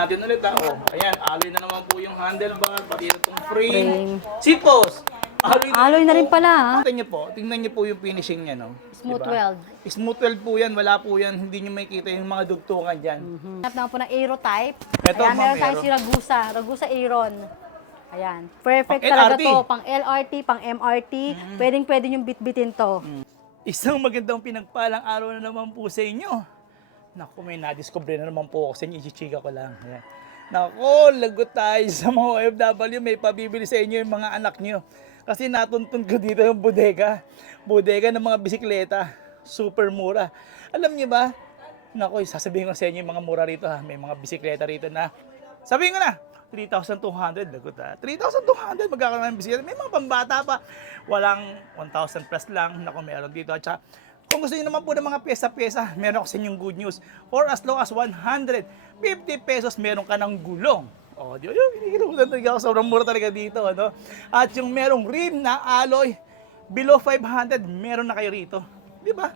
Natin ulit ha. Oh, ayan, alloy na naman po yung handlebar, pati itong frame. Seat post. Alloy na rin pala ha. Tingnan niyo po yung finishing niya, no? Smooth Diba? weld. Smooth weld po yan, wala po yan, hindi niyo makikita yung mga dugtungan dyan. Hanap naman po ng Aero type. Ito, Ayan, ma'am, meron tayo Aero. si Ragusa Aeron. Ayan. Perfect Pang talaga LRT. to. Pang LRT, pang MRT. Pwede yung bitbitin to. Isang magandang pinagpalang araw na naman po sa inyo. Naku, may nadiscover na naman po ako sa inyo, ichichika ko lang. Ayan. Naku, lagot tayo sa mga OFW, may pabibili sa inyo yung mga anak nyo. Kasi natuntun ko dito yung bodega. Bodega ng mga bisikleta. Super mura. Alam niyo ba? Naku, sasabihin ko sa inyo yung mga mura rito ha. May mga bisikleta rito na, sabihin ko na, 3,200. Lagot ha. 3,200 magkakaroon ng bisikleta. May mga pambata pa. Walang 1,000 plus lang. Naku, meron dito. At saka, kung gusto niyo naman po ng mga pyesa-pyesa, meron ako sa inyong good news. For as low as 150 pesos, meron ka ng gulong. Oh, di ba? Hinihilutan talaga ako. Sobrang mura talaga dito. Ano? At yung merong rim na alloy, below 500, meron na kayo rito. Di ba?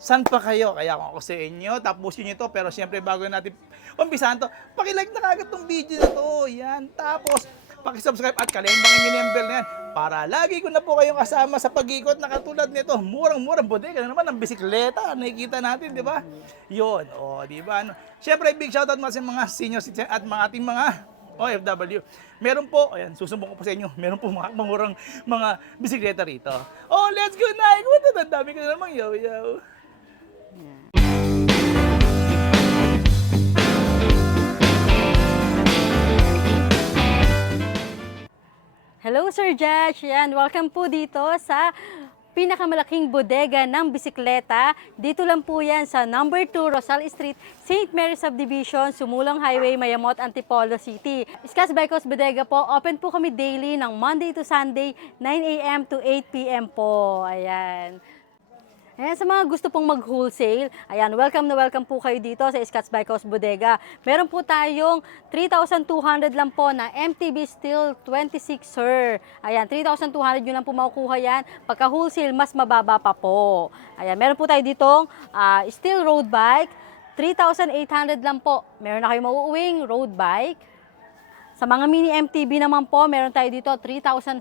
San pa kayo? Kaya ako sa inyo, tapusin nyo ito. Pero siyempre, bago natin umpisahan to, pakilike na kagad tong video na to. Yan. Tapos, pakisubscribe at kalimbangin nyo yung bell na yan. Para lagi ko na po kayong kasama sa pag-ikot na katulad nito. Murang-murang bodega na naman ng bisikleta. Nakikita natin, di ba? Yun. O, di ba? Ano? Siyempre, big shoutout mga sa mga senior citizen at mga ating mga OFW. Meron po, ayan, susubok ko po sa inyo, meron po mga murang mga bisikleta rito. Oh, let's go na! Ang dami ko na namang yaw-yaw. Hello Sir Josh. Yan, welcome po dito sa pinakamalaking bodega ng bisikleta. Dito lang po yan sa number 2 Rosal Street, St. Mary Subdivision, Sumulong Highway, Mayamot, Antipolo City. Scotts Bikos Bodega po, open po kami daily ng Monday to Sunday, 9 a.m. to 8 p.m. po. Ayan. Ayan, sa mga gusto pong mag-wholesale, ayan, welcome na welcome po kayo dito sa Scotts Bikos Bodega. Meron po tayong 3,200 lang po na MTB Steel 26er. Ayan, 3,200 yun lang po makukuha yan. Pagka wholesale, mas mababa pa po. Ayan, meron po tayo ditong steel road bike, 3,800 lang po. Meron na kayo mauuwing road bike. Sa mga mini MTB naman po, meron tayo dito 3,500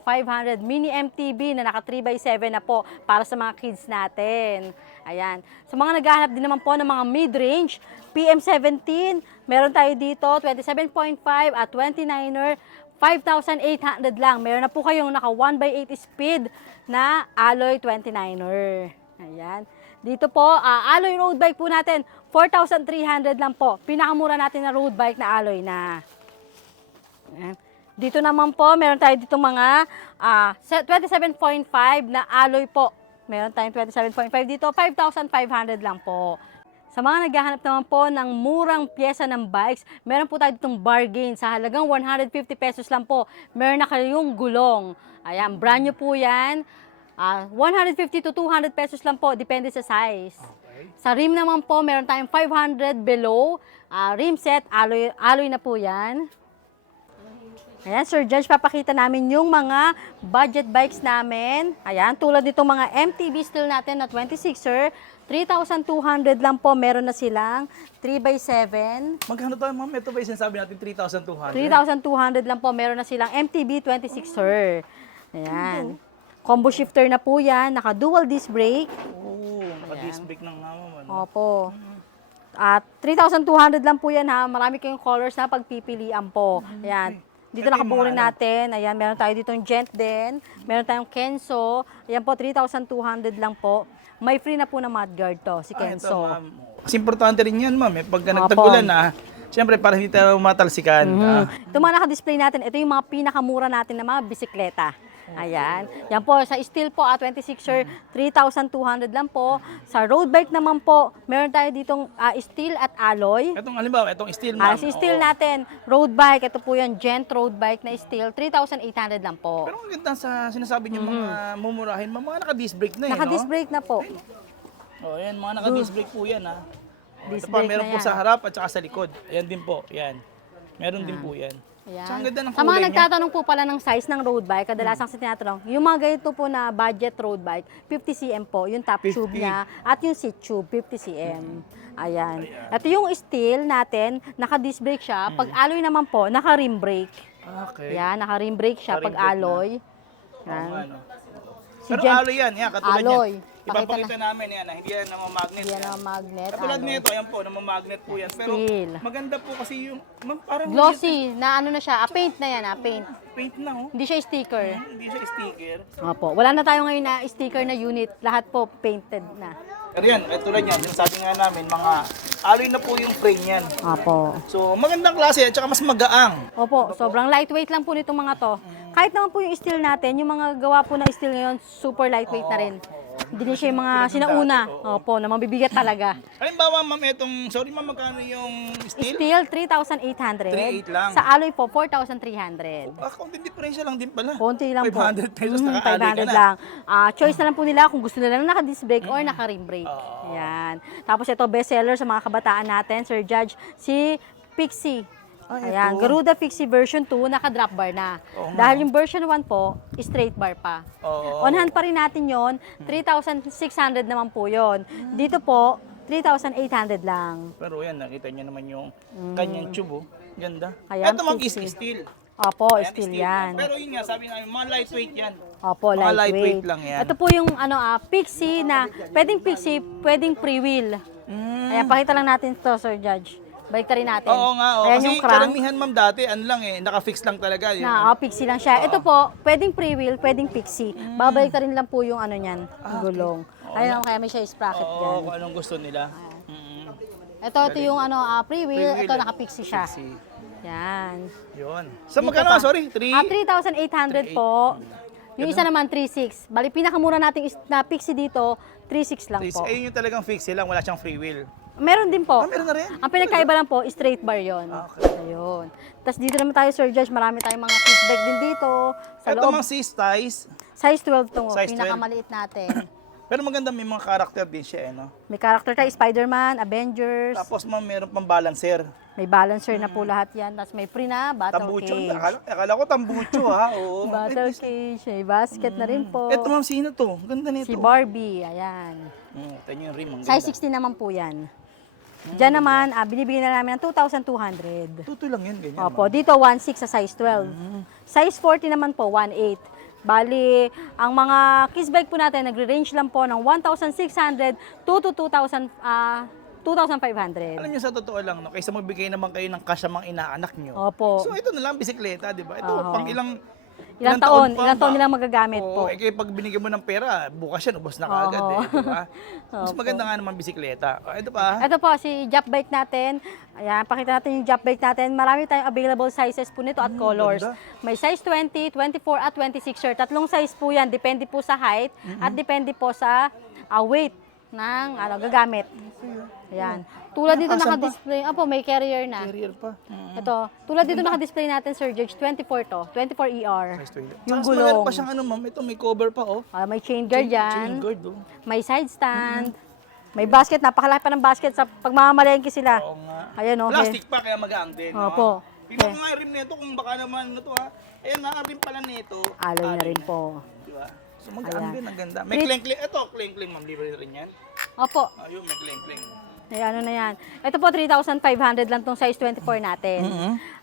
mini MTB na naka 3x7 na po para sa mga kids natin. Ayan. Sa mga naghahanap din naman po ng mga mid-range, PM17, meron tayo dito 27.5 at 29er, 5,800 lang. Meron na po kayong naka 1x8 speed na alloy 29er. Ayan. Dito po, alloy road bike po natin, 4,300 lang po. Pinakamura natin na road bike na alloy na. Ayan. Dito naman po, meron tayo dito mga 27.5 na alloy po. Meron tayong 27.5 dito, 5,500 lang po. Sa mga naghahanap naman po ng murang pyesa ng bikes, meron po tayo ditong bargain sa halagang 150 pesos lang po. Meron na kayong gulong. Ayan, brand new po yan. 150 to 200 pesos lang po, depende sa size. Okay. Sa rim naman po, meron tayong 500 below. Rim set, alloy na po yan. Ayan, Sir Judge, papakita namin yung mga budget bikes namin. Ayan, tulad nitong mga MTB steel natin na 26er, 3,200 lang po. Meron na silang 3x7. Magkano tayo, ma'am? Ito ba yung sinasabi natin 3,200? 3,200 lang po. Meron na silang MTB 26er. Ayan. Combo shifter na po yan. Naka dual disc brake. Oo, naka-disc brake ng nga, ma'am. Ano? Opo. At 3,200 lang po yan ha. Marami kayong colors na pagpipilian po. Ayan. Dito Ito yung nakabuo rin mga natin. Ayan, meron tayo ditong Gent din. Meron tayong Kenzo. Ayan po, 3,200 lang po. May free na po na mudguard to, si Ito, Kenzo. ma'am. Kasi importante rin yan, ma'am. Pagka Opo. nagtagulan na, siyempre para hindi tayo matalsikan. Ito mga naka-display natin, ito yung mga pinakamura natin na mga bisikleta. Ayan. Yan po, sa steel po, 26er, 3,200 lang po. Sa road bike naman po, meron tayo ditong steel at alloy. Itong halimbawa, itong steel, ma'am. Si steel oo. natin, road bike, ito po yung Gent road bike na steel, 3,800 lang po. Pero ang ganda sa sinasabi niyo mga mumurahin, mga naka-disc brake na eh, Naka-disc no? brake na po. Oh, yan, mga naka-disc brake po yan, ha. Oh, Disc ito pa, brake meron na po yan. sa harap at saka sa likod. Ayan din po, yan. Meron din po yan. Ayan. Ang ganda ng Sa mga kulay niya. nagtatanong po pala ng size ng road bike, kadalasan sa tinatanong, yung mga ganito po na budget road bike, 50 cm po, yung top 50. tube niya, at yung seat tube, 50 cm. Ayan. Ito yung steel natin, naka-disc brake siya. Pag alloy naman po, naka-rim brake. Okay. Yan, naka-rim brake siya Naka-rim pag brake na. alloy. Oo Yan. nga, no? Si Pero Jen- alloy yan, yan, katulad Alloy. yan. Ipapakita namin yan, hindi yan namamagnet. Yan ang magnet. Katulad alloy. nito, ayan po, namamagnet po yan. Pero Steel. maganda po kasi yung, parang Glossy, na ano na siya, paint na yan, paint. paint na, oh. Hindi siya sticker. Hindi siya sticker. Opo, wala na tayo ngayon na sticker na unit, lahat po painted na. Pero yan, katulad yan, sinasabi nga namin, mga alloy na po yung frame yan. Opo. So, magandang klase at saka mas magaang. Opo, sobrang lightweight lang po nitong mga to. Kahit naman po yung steel natin, yung mga gawa po na steel ngayon, super lightweight na rin. Hindi na siya yung mga sinauna. Opo, na mabibigat talaga. Halimbawa, ma'am, sorry ma'am, magkano yung steel? Steel, 3,800. 3,800 lang. Sa alloy po, 4,300. Konting diferensya lang din pala. Konti lang po. 500 pesos naka-alloy ka 500 na. lang. Choice na lang po nila kung gusto nila na naka-disc brake or naka-rim brake. Ayan. Tapos ito, bestseller sa mga kabataan natin, Sir Judge, si Pixie. Ayan, ito. Garuda Pixie version 2, naka-drop bar na. Oo nga. Dahil yung version 1 po, straight bar pa. Oo. On hand pa rin natin yon, 3,600 naman po yon. Dito po, 3,800 lang. Pero yan, nakita niyo naman yung kanyang tube, oh. Ganda. Ayan, Ito ma'am is Pixie. steel. Opo, Ayan, steel steel yan. Pero yun nga, sabi namin, mga lightweight yan. Opo, Mga lightweight lightweight. lang yan. Ito po yung Pixie na, pwedeng Pixie, pwedeng pre-wheel. Ayan, pakita lang natin to, Sir Judge. Balik rin natin. Oo nga, oh. Ayan Kasi yung crank. karamihan ma'am dati, ano lang eh, naka-fix lang talaga. Yun. Pixie lang siya. Ito po, pwedeng pre-wheel, pwedeng Pixie. Babalik rin lang po yung ano niyan, gulong. Ayun, kaya may siya sprocket Oo, dyan. kung anong gusto nila. Ito yung pre-wheel, Pre-wheel. ito naka-Pixie siya. Pixie. Yan. Yun. So Dito magkano? pa. Sorry, 3,800 po. Yung isa naman, 3,600. Bali, pinakamura natin na Pixie dito, 3,600 lang po. Ayun yung talagang fix lang, wala siyang free wheel. Meron din po. Meron na rin? Ang pinagkaiba lang po, straight bar yon. Okay. Ayun. Tapos dito naman tayo, Sir Judge, marami tayong mga feedback din dito. Sa Ito loob, mga sis ties. size 12 to, Size 12. pinakamaliit natin. Pero maganda, may mga character din siya, eh, no? May character tayo, Spider-Man, Avengers, Tapos ma'am, meron pang balancer. may balancer na po lahat yan. Tapos may pre na, battle Tambucho. cage. Akala ko tambucho, ha? Oo. Battle cage, may basket na rin po. Ito ma'am, sino to? Ganda nito. Si Barbie, ayan. Ito yung rim, ang Size ganda. 16 naman po yan. Diyan naman, binibigyan na namin ng 2,200. Tuto lang yan, ganyan. Opo, dito 1.6 sa size 12. Size 40 naman po, 1.8. Bali, ang mga kiss bike po natin, nagre-range lang po ng 1,600 to 2,500. Alam niyo, sa totoo lang, no, kaysa magbigay naman kayo ng cash sa mga inaanak niyo. Opo. So ito na lang, bisikleta, di ba? Ito, Oo. pang ilang Ilang taon nilang magagamit Oo, po. kaya pag binigyan mo ng pera, bukas yan, ubos na kaagad, Oo. eh, di ba? Mas maganda nga naman bisikleta. Ito pa. Ito po, si Jap Bike natin. Ayan, pakita natin yung Jap Bike natin. Marami tayong available sizes po nito at colors. ganda. May size 20, 24 at 26 sir. Tatlong size po yan. Depende po sa height at depende po sa weight ng gagamit. Ayan. Tulad dito Asan pa? naka-display. Apo, may carrier na. Carrier pa. Ito, tulad dito naka-display natin, Sir George, 24 to, 24 ER. Yung Tapos meron gulong. pa siyang ano, ma'am, ito may cover pa, oh. May chain guard Chain yan. guard, oh. May side stand. May basket, napakalaki pa ng basket sa pagmamamalengke sila. Oo nga. Ayan o. Plastic pa, kaya magaang din, no? Opo. Tingnan mo nga yung rim nito, kung baka naman, ito ha. Ayan nga, ang rim pala nito. Alloy na rin po. Di ba? So magaang Ayan. din, ang ganda. May clink-clink. Ito, clink-clink, ma'am. Libre na rin yan. Opo. Ayun, may clink-clink. Ay, ano na yan. Ito po, 3,500 lang tong size 24 natin.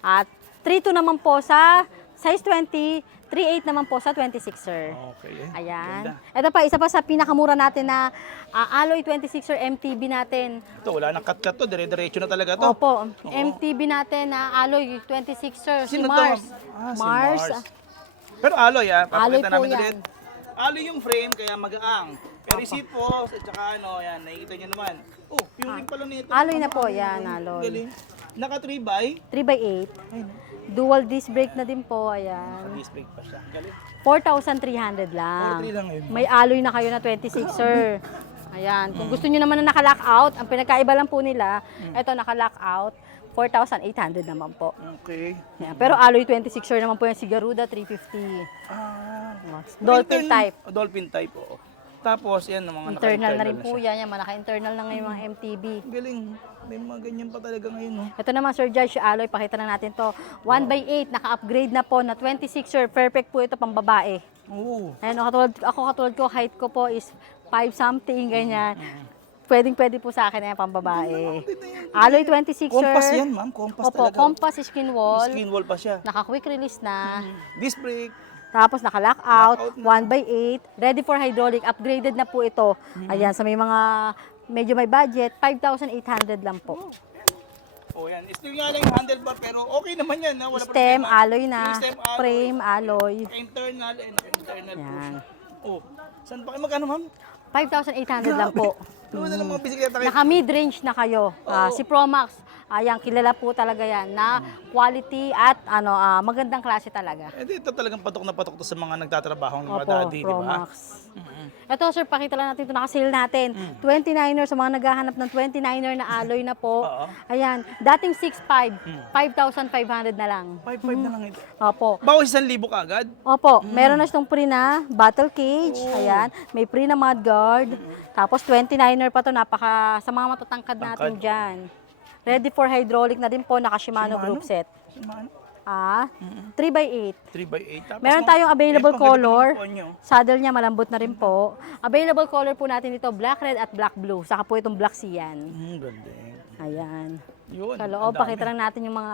At 3,2 naman po sa size 20, 3,800 naman po sa 26, sir. Okay. Ayan. Ito pa, isa pa sa pinakamura natin na alloy 26er MTB natin. Ito, wala nang cut-cut to. Dire-diretso na talaga to. Opo, MTB natin na alloy 26er, si Sino to, Mars. ma'am? Si Mars. Mars. Pero alloy, ha? Alloy Papakita po namin yan. ulit. Alloy yung frame, kaya magaang. Pero seat po, at saka ano, yan, nakikita nyo naman. Oh, yung rim pala nito. Alloy na po, yan, alloy. Galing. Naka 3 by. 3x8. Dual disc brake na din po, ayan. Disc brake pa siya. Galing. 4,300 lang. 4,300 lang yun. May alloy na kayo na 26er. Ayan. Kung gusto nyo naman na naka-lock out, ang pinagkaiba lang po nila, ito naka-lock out, 4,800 naman po. Okay. Ayan. Pero alloy 26er naman po yung si Garuda 350. Dolphin type. Dolphin type, oo. Tapos, yan, mga Internal na rin naka-internal po siya. yan. Yan, naka-internal na ngayon mga MTB. Galing. May mga ganyan pa talaga ngayon, no? Ito naman, Sir Judge, alloy, pakita na natin to. 1x8, naka-upgrade na po na 26er. Perfect po ito pang babae. Oo. Ayun, katulad ko, height ko po is 5 something, ganyan. Pwedeng-pwede po sa akin na yan, pang babae. Alloy 26er. Compass yan, ma'am. Compass Opo, talaga. compass skin wall. Skin wall pa siya. Naka-quick release na. Disc brake. Tapos naka-lockout, Lockout na. 1x8, ready for hydraulic, upgraded na po ito. Ayan, sa may mga medyo may budget, 5,800 lang po. Oh, yan. Still nga lang yung handlebar, pero okay naman yan. Ha? Wala Stem, problema. alloy na, Yung stem, alloy. frame, alloy. Internal, internal po Yan. siya. Oh, saan pa kayo magkano, ma'am? 5,800 lang po. Ano na ng mga bisikleta kayo? Naka mid-range na kayo. Si Promax, ayan, kilala po talaga yan na quality at magandang klase talaga. Ito talagang patok na patok to sa mga nagtatrabaho ng mga Opo, daddy, di ba? Promax. Ito, sir, pakita lang natin ito, nakasil natin. 29er, sa mga naghahanap ng 29er na alloy na po. Oo. Ayan, dating 6,500, 5,500 na lang. 5.5 na lang ito. Opo. Bawas 1,000 ka agad? Opo, meron na siyang pre na battle cage. Ayan, may pre na mudguard. Tapos 29er pa to, sa mga matatangkad natin dyan. Ready for hydraulic na din po, naka Shimano group set. Shimano? 3x8. 3x8. Tapos Meron tayong available ito, color. maganda yung ponyo. Saddle niya malambot na rin po. Available color po natin ito, black red at black blue. Saka po itong black cyan. Ganda. Ayan. Yun. Sa loob, ang dami. pakita lang natin yung mga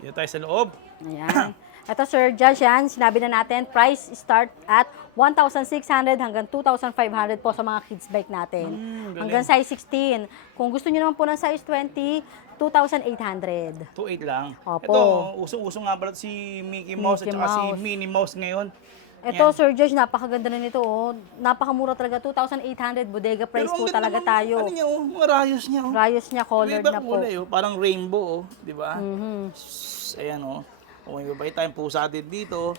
Dito tayo sa loob. Ayan. Ito, Sir Judge, yan. Sinabi na natin, price start at 1,600 hanggang 2,500 po sa mga kids bike natin. galing. Hanggang size 16. Kung gusto niyo naman po ng size 20, 2,800. 2.8 lang. Opo. Ito, usong-uso nga pala si Mickey Mouse Mickey at saka si Mouse. Minnie Mouse ngayon. Ito, Sir Judge, napakaganda na nito. Oh. Napakamura talaga, 2,800. Bodega price Pero ang po ganda talaga ng, tayo. Ano niya, mga rayos niya. Rayos niya, colored Iba na po. kulay, parang rainbow, di ba? Mhm. Ayan, may babae tayong pusa din dito.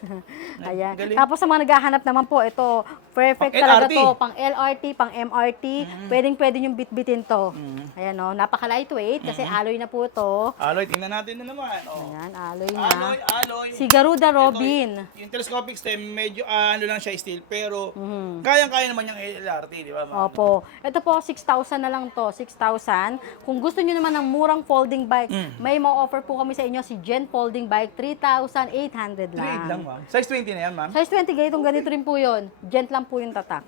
Ayan. Galing. Tapos sa mga naghahanap naman po, ito, perfect Pang talaga LRT. to. Pang LRT, pang MRT. Pwedeng-pwede yung bitbitin to. Ayan, napaka-lightweight kasi alloy na po to. Alloy, tingnan natin na naman. Ayan, alloy na. Alloy. Si Garuda Ito, Robin. yung telescopic stem, medyo lang siya steel, pero kayang-kaya naman yung LRT, di ba? Ma'am? Opo. Ito po, 6,000 na lang to. 6,000. Kung gusto nyo naman ng murang folding bike, may ma-offer po kami sa inyo si Gen Folding Bike, 3,800 3.8 lang, lang. ma'am. Size 20 na yan, ma'am. Size 20, ganito rin po yun. Gent lang po yung tatak.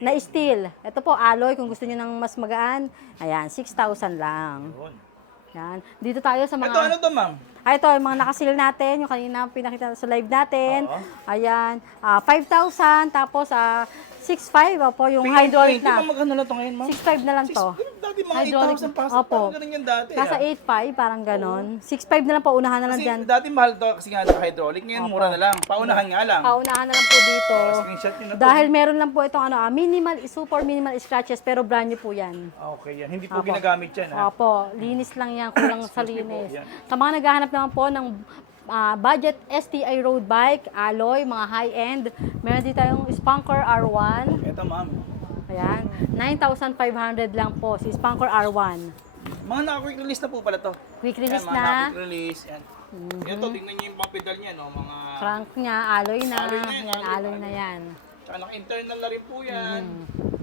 Na steel. Ito po, alloy. Kung gusto nyo ng mas magaan, ayan, 6,000 lang. Yun. Yan. Dito tayo sa mga... Ito, ano to, ma'am? Ito, yung mga nakasil natin, yung kanina pinakita sa live natin. Oo. Ayan, 5,000, tapos 6,500 po yung Pink hydraulic 20, na. ma'am, magkano na to ngayon, ma'am? 6,500 na lang to. Dati mga Hydraulic. 8,000 pasok, Opo. parang ganun yan dati. Nasa 8,500, parang ganon. 6,500 na lang po, unahan na lang Kasi dyan. dati mahal to kasi nga naka-hydraulic, ngayon mura na lang. Paunahan nga lang. Paunahan na lang po dito. Screenshot nyo na to. Dahil meron lang po itong super minimal scratches, pero brand new po yan. Okay yan, hindi po ginagamit yan, ha? Opo, linis lang yan, kulang sa Excuse me po, linis. yan. Sa mga naghahanap naman po ng budget STI road bike, alloy, mga high-end, meron din tayong Spunker R1. Ito, ma'am. Ayan, 9,500 lang po si Spunker R1. Mga naka-quick release na po pala to. Quick release Yan, mga na, Mm-hmm. naka-quick release. Yan. Ito, tingnan nyo yung mga pedal niya, no? Mga... crank niya, alloy na, Alloy na yan, yan, alloy alloy na yan. Tsaka naka-internal na rin po yan.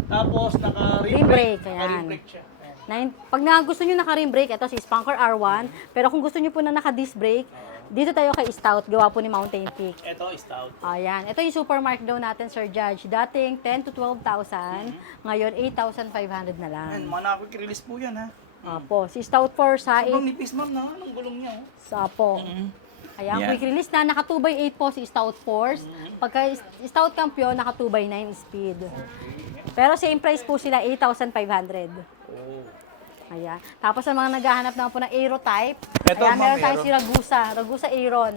Tapos naka-rim Rim brake, brake. ayan. Naka-rim brake siya. Ayan. Pag gusto nyo naka-rim brake, ito si Spunker R1. Pero kung gusto nyo po na naka-disc brake, dito tayo kay Stout, gawa po ni Mountain Peak. Ito, stout. Ayan. Ito yung super markdown natin, Sir Judge. Dating 10 to 12,000, ngayon 8,500 na lang. Yan, mga naka-quick release po yan, ha? Opo. Si Stout 4 sa Sobrang nipis, ma'am, na. Anong gulong niya, oh. Opo. Ayan, Yan. quick release na. Naka 2x8 po si Stout Force. Pagka Stout Campion, naka 2x9 speed. Pero same price po sila, 8,500. Oh. Ayan. Tapos sa mga naghahanap naman po ng Aero type, Ito, ayan, ma'am, meron tayo Aero. si Ragusa Aeron.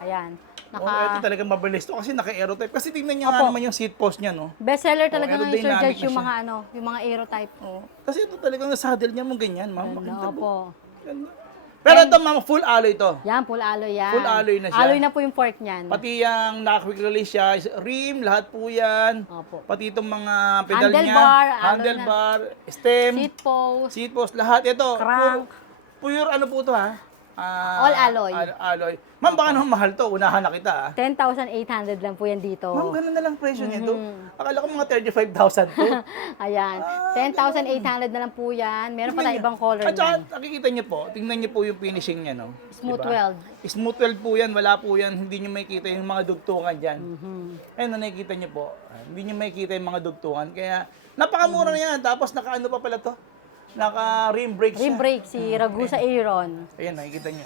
Ayan. Oh, ito talagang mabilis to kasi naka-aero type. Kasi tingnan niyo nga Opo. naman yung seat post niya, no? Bestseller talaga ngayon, Sir aerodynamic Judge, na yung siya. mga yung mga Aero type. Oh. Kasi ito talagang saddle niya mo ganyan, ma'am. Makita mo. Opo. Ganda. Pero ito, ma'am, full alloy to. Yan, full alloy yan. Full alloy na siya. Alloy na po yung fork niyan. Pati yung naka-quick release siya, rim, lahat po yan. Opo. Pati itong mga pedal niya, Handlebar, alloy handlebar, stem, Seat post. seat post, lahat. Ito, Crank. pure ano po to, ha? All alloy. Alloy. Ma'am, baka naman mahal to. Unahan na kita. 10,800 lang po yan dito. Ma'am, ganun na lang presyo nito. Akala ko mga 35,000 to. Ayan. 10,800 na lang po yan. Meron pa tayong ibang color At saka, yan. nakikita niyo po, tingnan niyo po yung finishing niya, no? Smooth Diba? weld. Smooth weld po yan, wala po yan. Hindi niyo makikita yung mga dugtungan dyan. Ayun, nakikita niyo po. Hindi niyo makikita yung mga dugtungan. Kaya, napakamura na yan. Tapos, naka-ano pa pala to? Naka-rim brake siya. Rim brake, si Ragusa Aaron. Ayan, nakikita niyo.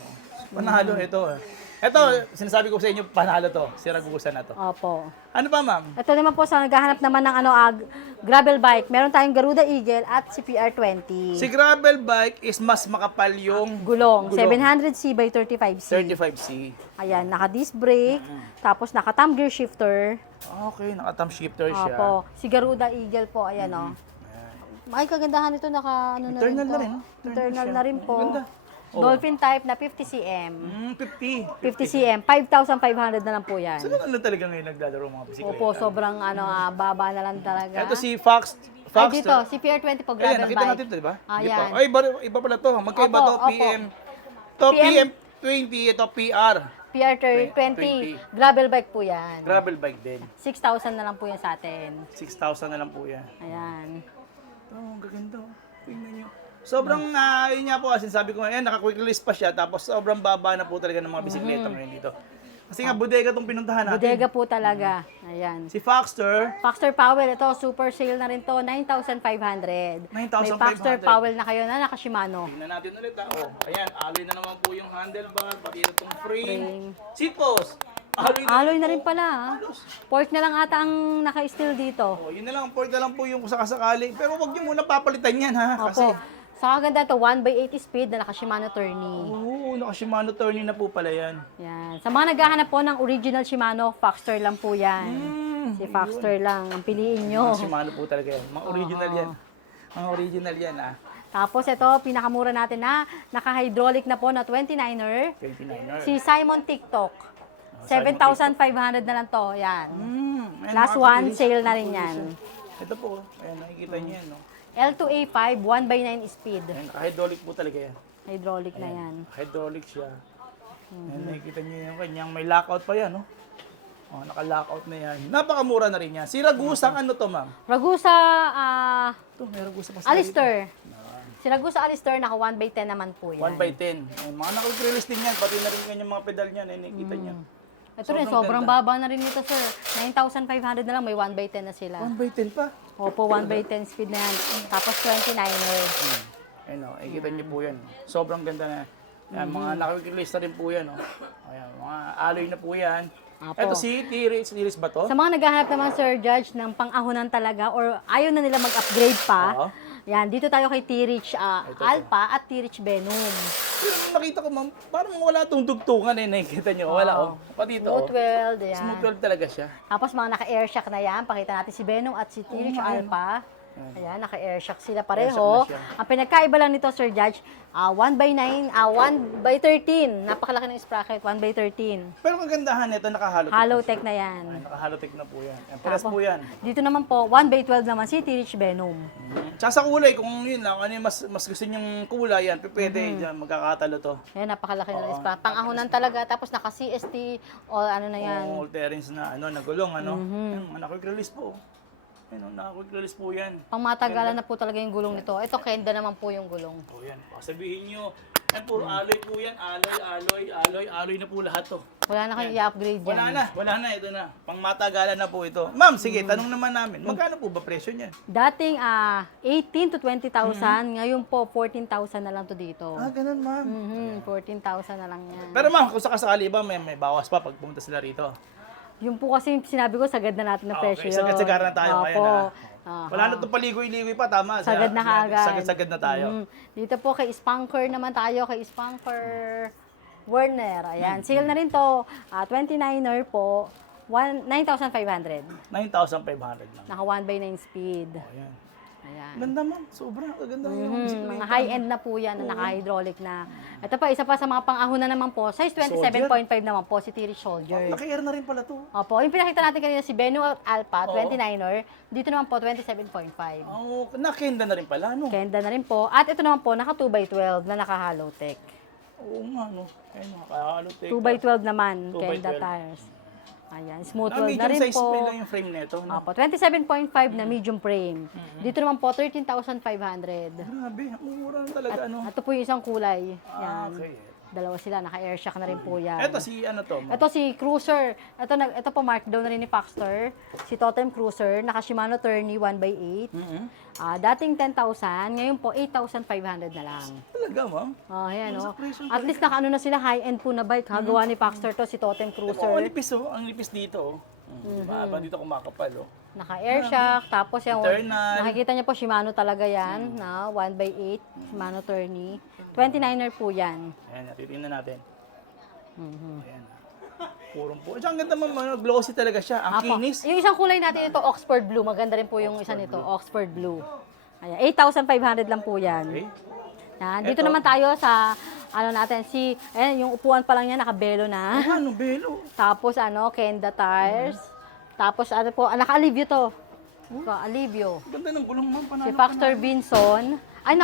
Panalo ito. Ito, sinasabi ko sa inyo, panalo to. Si Ragusa na to. Opo. Ano pa, ma'am? Ito naman po sa naghahanap naman ng gravel bike. Meron tayong Garuda Eagle at si PR20. Si gravel bike is mas makapal yung Gulong. 700C by 35C. 35C. Ayan, naka-disc brake. Tapos naka-thumb gear shifter. Okay, naka-thumb shifter siya. Opo. Si Garuda Eagle po, ayan o. Ay, kagandahan ito, naka ano na rin Internal po. na rin. Internal na rin po. Ganda. Dolphin type na 50cm. 50. 50cm, 5,500 na lang po yan. So, ano talaga ngayon naglalaro mga bisikleta? Opo, sobrang baba na lang talaga. Ito si Fox. Ay, dito, si PR20 po, Ayan, gravel nakita bike. natin ito, di ba? Ah, Di yan. pa. Ay, iba pala to. Magkaiba Opo, to, opo. PM. To PM20, ito PR. PR20, 20. gravel bike po yan. Gravel bike din. 6,000 na lang po yan sa atin. 6,000 na lang po yan. Ayan. Oh, ang gaganda. Tingnan nyo. Sobrang, yun nga po, sinasabi ko ngayon, naka-quick release pa siya, tapos sobrang baba na po talaga ng mga bisikleta ngayon dito. Kasi nga, bodega itong pinuntahan natin. Bodega po talaga. Ayan. Si Foxter, Foxter Powell, ito, super sale na rin to, 9,500. 9,500. May Foxter Powell na kayo na naka-Shimano. tingnan natin ulit ha. Oh, ayan, alloy na naman po yung handlebar, pati itong frame. Frame. Seat post, alloy na. Alloy na rin pala, ha? Pork na lang ata ang naka-steel dito. Oh, yun na lang, port na lang po yung sakasakali. Pero wag niyo muna papalitan yan ha. Kasi, Opo. Sa kaganda to, 1/8 speed na naka-Shimano tourney. oo, naka-Shimano tourney na po pala yan. Yan. Sa mga naghahanap po ng original Shimano, Foxter lang po yan. Si Foxter lang, ang piliin nyo. Shimano po talaga yan. Mga original yan. Mga original yan ah. Tapos ito, pinakamura natin na naka-hydraulic na po na 29er. 29er. Si Simon TikTok. 7,500 na lang to. Yan. Ayan, Last mga one, kapatid. sale na rin yan. Ito po, ayan, nakikita niyo yan, no? L2A5, 1/9 speed. Ayan, hydraulic po talaga yan. Hydraulic na yan. Hydraulic siya. Ayan, nakikita niyo yung kanyang may lockout pa yan, no? Oh, naka-lockout na yan. Napakamura na rin yan. Si Ragusang ano to, ma'am? Ragusa, Ito, may Ragusa pa sa Alistair. Si Ragusa Alistair, naka 1/10 naman po yan. 1/10. Ayan, mga naka-release din yan. Pati na rin kanyang mga pedal niyan. Ayan, nakikita niyo. Ito rin, sobrang baba na rin ito, sir. 9,500 na lang, may 1/10 na sila. 1/10 pa. Opo, 1/10 speed na yan. Tapos 29er. Ayun, oh, nakikita niyo po yan. Sobrang ganda na. Yan, mga naka-release na rin po yan. Oh. Ayan, mga alloy na po yan. Apo. Ito si T-Race. T-Race ba to? Sa mga naghahanap naman, Sir Judge, ng pang-ahunan talaga or ayaw na nila mag-upgrade pa, Oo. yan, dito tayo kay T-Rich Alpha at T-Rich Venom. Pero nung nakita ko, ma'am, parang wala tong dugtungan eh. Nakikita niyo. Wala, oh. Pati ito, oh. Smooth weld, yan. Smooth weld talaga siya. Tapos mga naka-air shock na yan. Pakita natin si Venom at si T-Rich Alpha. Ayan, naka-air shock sila pareho. shock na siya. Ang pinagkaiba lang nito, Sir Judge, 1/9, 1/13. Napakalaki ng sprocket, 1/13. Pero kagandahan nito, naka-halotek. Hollow tech na yan. Ay, naka-halotek na po yan. Yan, pares Tapos, po yan. Dito naman po, 1/12 naman si T-Rich Venom. Tsaka sa kulay, kung yun lang, ano yung mas gusto niyong kulay, yan, pwede, dyan, magkakatalo to. Ayan, napakalaki ng sprocket. Pang-ahunan talaga. Tapos naka-CST o ano na yan. All terrains na, nagulong, Yan, quick release po. Yan, naka-quick release po yan. Pangmatagalan na po talaga yung gulong nito. Ito, Kenda naman po yung gulong. O yan, sabihin nyo, yan, puro alloy po yan, alloy na po lahat to. Wala na kayong i-upgrade yan. Wala na, ito na. Pangmatagalan na po ito. Ma'am, sige, tanong naman namin, magkano po ba presyo niyan? Dating 18 to 20,000, ngayon po 14,000 na lang to dito. Ganun, ma'am. 14,000 na lang yan. Pero ma'am, kung sakasakali ba, may bawas pa pag pumunta sila rito. Yung po kasi sinabi ko, sagad na natin ng presyo yun. Sagad-sagaran na tayo ngayon, ha? Aha. Wala na itong paligoy-ligoy pa, tama. Sagad na kaagad. Sagad-sagad na tayo. Dito po kay Spanker naman tayo, kay Spanker Werner. Ayan, sale na rin to. 29er po, 9,500. 9,500 lang. Naka 1/9 speed. Ayan. Ayan. Ganda, ma'am. Sobrang ganda yung bisikleta. Mga high-end na po yan, na naka-hydraulic na. Ito pa, isa pa sa mga pang-ahuna naman po, size 27.5 naman po, si T-Rich Soldier. Naka-air na rin pala to. Opo, yung pinakita natin kanina si Beno Alpha, 29er, dito naman po, 27.5. Oh, nakenda na rin pala, no? Kenda na rin po. At ito naman po, naka 2x12 na naka-hollow tech. Oo nga, no. Ayun, nakakaano, 2x12 naman, 2x12. Kenda tires. Ayan, smooth Na wheel na medium rin size po. pa lang yung frame nito, no? Opo, 27.5 na medium frame. Dito naman po, 13,500. Grabe, ang mura na talaga, ano. Ito po yung isang kulay. Ah, Yan. okay. Dalawa sila, naka-air shock na rin po yan. Ito si ano to, ma'am? Ito si Cruiser. Ito po markdown na rin ni Foxter. Si Totem Cruiser, naka Shimano Tourney 1x8. Dating 10,000, ngayon po 8,500 na lang. Talaga, ma'am? Oh, ayan Sa oh. presyo At least naka-ano na sila, high-end po na bike. Gawa ni Foxter to, si Totem Ito, Cruiser. ang lipis, oh. Ang lipis dito, oh. Mahaba dito kumakapal, oh. Naka-air shock, tapos yung Eternal. nakikita niyo po Shimano talaga yan, na 1x8, Shimano Tourney. 29er po yan. Ayan, titingnan natin. Ayan. Purong po. Ang ganda, ma'am. Ano, glossy talaga siya. Ang Apo. kinis. Yung isang kulay natin ito, Oxford Blue. Maganda rin po yung isa nito, Oxford Blue. Ayan, 8,500 lang po yan. Okay. Yan. Dito Eto. naman tayo sa, ano natin, ayan, yung upuan pa lang niya, nakabelo na. Ano, belo. Tapos, Kenda tires. Tapos, po, naka-alivio to. Alivio. Ang ganda ng gulong, ma'am. Si Panalo, Foxter Vinson. Ay,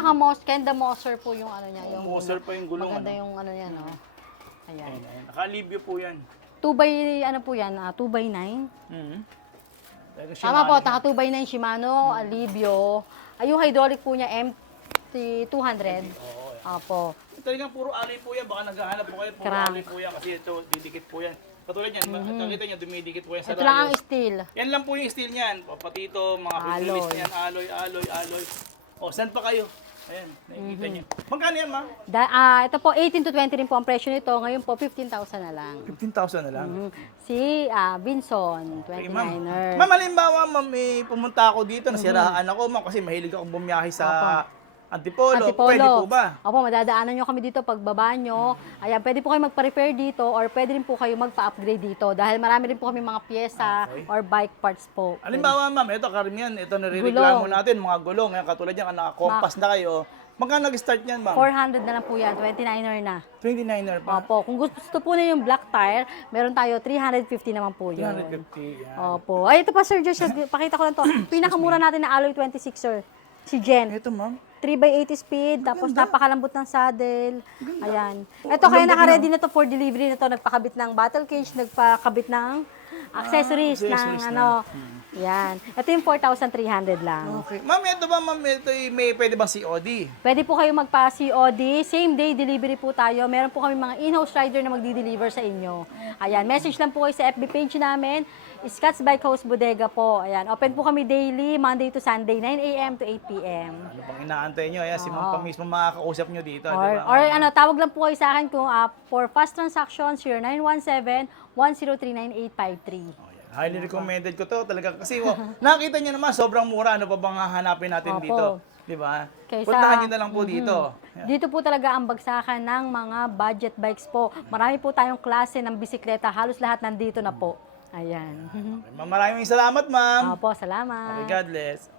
Kenda Moser po yung ano niya. Yung Moser pa yung gulong, Maganda ano? yung ano niya, no? Ayan. Ayan, ayan. Naka-alivio po yan. 2x9 po yan? 2x9? Talaga siya, Tama po, ano, taka 2x9 Shimano, Alivio. Ay, yung hydraulic po niya, MT200. Apo. Talagang puro alloy po yan. Baka naghahanap po kayo. Puro Crank. alloy po yan. Kasi ito, didikit po yan. Katulad yan. Nakita niyo, dumidikit po yan sa Ito lang ang rayos. steel. Yan lang po yung steel niyan. Pati ito, mga Alloy. release niyan. Alloy. O, saan pa kayo? Ayan, nakikita niyo. Magkano yan, ma'am? Ito po, 18 to 20 rin po ang presyo nito. Ngayon po, 15,000 na lang. 15,000 na lang. Si Vinson, Okay, ma'am. 29er. Ma'am, halimbawa, ma'am, pumunta ako dito, nasiraan ako, ma'am, kasi mahilig akong bumiyahe sa Antipolo. Pwede po ba? Opo, madadaanan nyo kami dito pagbaba nyo. Ayan, pwede po kayo magpa-repair dito or pwede rin po kayo magpa-upgrade dito dahil marami rin po kami mga pyesa or bike parts po. Halimbawa, ma'am, ito karamihan, ito nare-reklamo natin, mga gulong. Ngayon, katulad yan, naka-compass na kayo. Magkano nag-start yan, ma'am? 400 na lang po yan, 29er na. 29er pa. Opo, kung gusto po na yung black tire, meron tayo 350 naman po yun. 350, yan. Opo. Ay, ito pa Sir Josh, pakita ko lang to. Pinakamura natin na alloy 26er. Si Jen. Ito, ma'am. 3x80 speed, tapos napakalambot ng saddle. Ayan. Ito kaya naka-ready na to for delivery na to. Nagpakabit ng battle cage, nagpakabit ng accessories, accessories ng na. Yan. Ito yung 4,300 lang. Okay. Ma'am, ito ba, ma'am, ito may pwede bang COD? Pwede po kayo magpa-COD. Same day delivery po tayo. Meron po kami mga in-house rider na magdi-deliver sa inyo. Ayan. Message lang po kayo sa FB page namin. Scott's Bike House Bodega po. Ayan. Open po kami daily, Monday to Sunday, 9 a.m. to 8 p.m. Ano bang inaantay nyo? Ayan, si ma'am pa mismo makakausap nyo dito. Or, di ba? or tawag lang po kayo sa akin kung for fast transactions, 0917-1039853. Highly recommended ko to talaga kasi nakita niyo naman sobrang mura, ano pa bang hahanapin natin Opo. dito, 'di ba? Kaysa- Puntahan niyo na lang po dito. Dito po talaga ang bagsakan ng mga budget bikes po. Marami po tayong klase ng bisikleta. Halos lahat nandito na po. Ayan. Maraming salamat, ma'am. Opo, salamat. Okay, God bless.